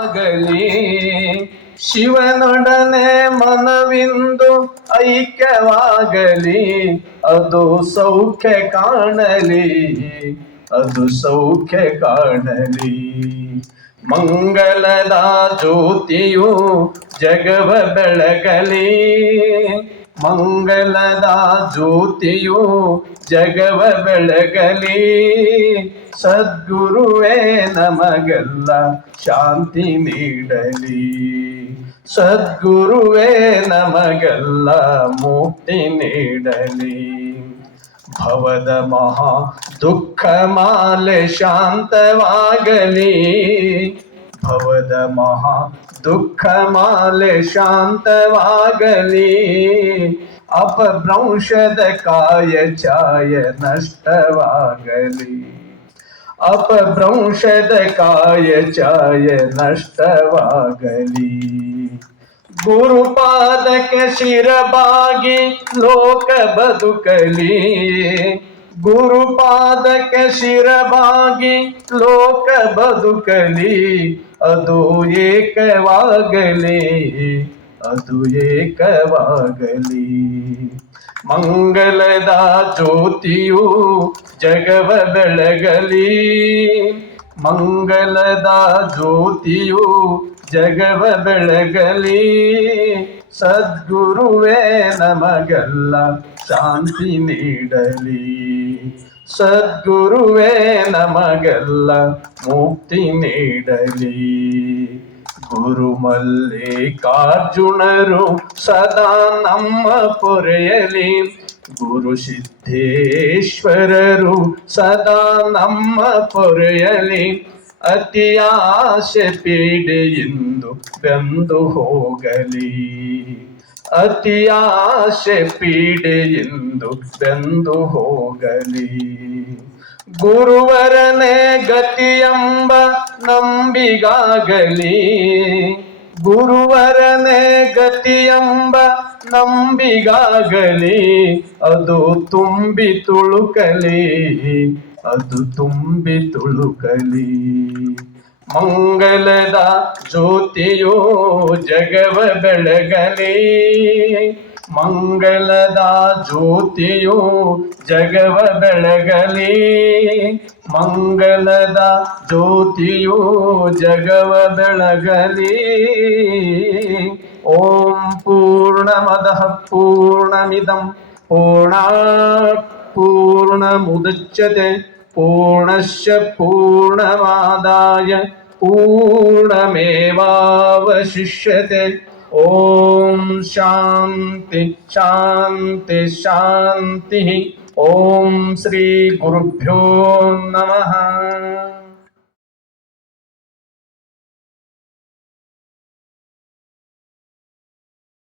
ಐಕ್ಯವಾಗಲಿ, ಶಿವನೊಡನೆ ಮನವಿಂದು ಐಕ್ಯವಾಗಲಿ, ಅದು ಸೌಖ್ಯ ಕಾಣಲಿ, ಅದು ಸೌಖ್ಯ ಕಾಣಲಿ. ಮಂಗಲದ ಜ್ಯೋತಿಯು ಜಗವ ಬೆಳಗಲಿ, ಮಂಗಲದ ಜ್ಯೋತಿಯು ಜಗವ ಬೆಳಗಲಿ. ಸದ್ಗುರುವೇ ನಮಗೆಲ್ಲ ಶಾಂತಿ ನೀಡಲಿ, ಸದ್ಗುರುವೇ ನಮಗೆಲ್ಲ ಮುಕ್ತಿ ನೀಡಲಿ. ಭವದ ಮಹಾ ದುಃಖ ಮಾಲೆ ಶಾಂತವಾಗಲಿ, ಭವದ ಮಹಾ ದುಃಖ ಮಾಲೆ ಶಾಂತವಾಗಲಿ. ಅಪಭ್ರಂಶದ ಕಾಯ ಛಾಯ ನಷ್ಟವಾಗಲಿ, ಅಪಭ್ರಂಶದ ಕಾಯ ಛಾಯ ನಷ್ಟವಾಗಲಿ. ಗುರುಪಾದಕ್ಕೆ ಶಿರಬಾಗಿ ಲೋಕ ಬದುಕಲಿ, ಗುರುಪಾದಕ್ಕೆ ಶಿರಬಾಗಿ ಲೋಕ ಬದುಕಲಿ. ಅದು ಏಕವಾಗಲಿ, ಅದು ಏಕವಾಗಲಿ. ಮಂಗಲದ ಜ್ಯೋತಿಯು ಜಗವ ಬೆಳಗಲಿ, ಮಂಗಲದ ಜ್ಯೋತಿಯು ಜಗವ ಬೆಳಗಲಿ. ಸದ್ಗುರುವೇ ನಮಗೆಲ್ಲ ಶಾಂತಿ ನೀಡಲಿ, ಸದ್ಗುರುವೇ ನಮಗೆಲ್ಲ ಮುಕ್ತಿ ನೀಡಲಿ. ಗುರು ಮಲ್ಲಿಕಾರ್ಜುನರು ಸದಾ ನಮ್ಮ ಪೊರೆಯಲಿ, ಗುರು ಸಿದ್ದೇಶ್ವರರು ಸದಾ ನಮ್ಮ ಪೊರೆಯಲಿ. ಅತಿ ಆಸೆ ಪೀಡೆಯಿಂದ ಬೆಂದು ಹೋಗಲಿ, ಅತಿ ಆಸೆ ಪೀಡೆಯಿಂದ ಬೆಂದು ಹೋಗಲಿ. ಗುರುವರನೇ ಗತಿಯೆಂಬ ನಂಬಿಗಾಗಲಿ, ಗುರುವರನೇ ಗತಿಯೆಂಬ ನಂಬಿಗಾಗಲಿ. ಅದು ತುಂಬಿ ತುಳುಕಲಿ, ಅದು ತುಂಬಿ ತುಳುಕಲಿ. ಮಂಗಲದ ಜ್ಯೋತಿಯು ಜಗವ ಬೆಳಗಲಿ, ಮಂಗಲದ ಜ್ಯೋತಿಯು ಜಗವ ಬೆಳಗಲಿ, ಮಂಗಲದ ಜ್ಯೋತಿಯು ಜಗವ ಬೆಳಗಲಿ. ಓಂ ಪೂರ್ಣಮದಃ ಪೂರ್ಣಮಿದಂ ಪೂರ್ಣಾತ್ ಪೂರ್ಣಮುದಚ್ಯತೆ ಪೂರ್ಣಸ್ಯ ಪೂರ್ಣಮಾದಾಯ ಪೂರ್ಣಮೇವಾವಶಿಷ್ಯತೆ. ಓಂ ಶಾಂತಿ ಶಾಂತಿ ಶಾಂತಿ. ಓಂ ಶ್ರೀ ಗುರುಭ್ಯೋ ನಮಃ.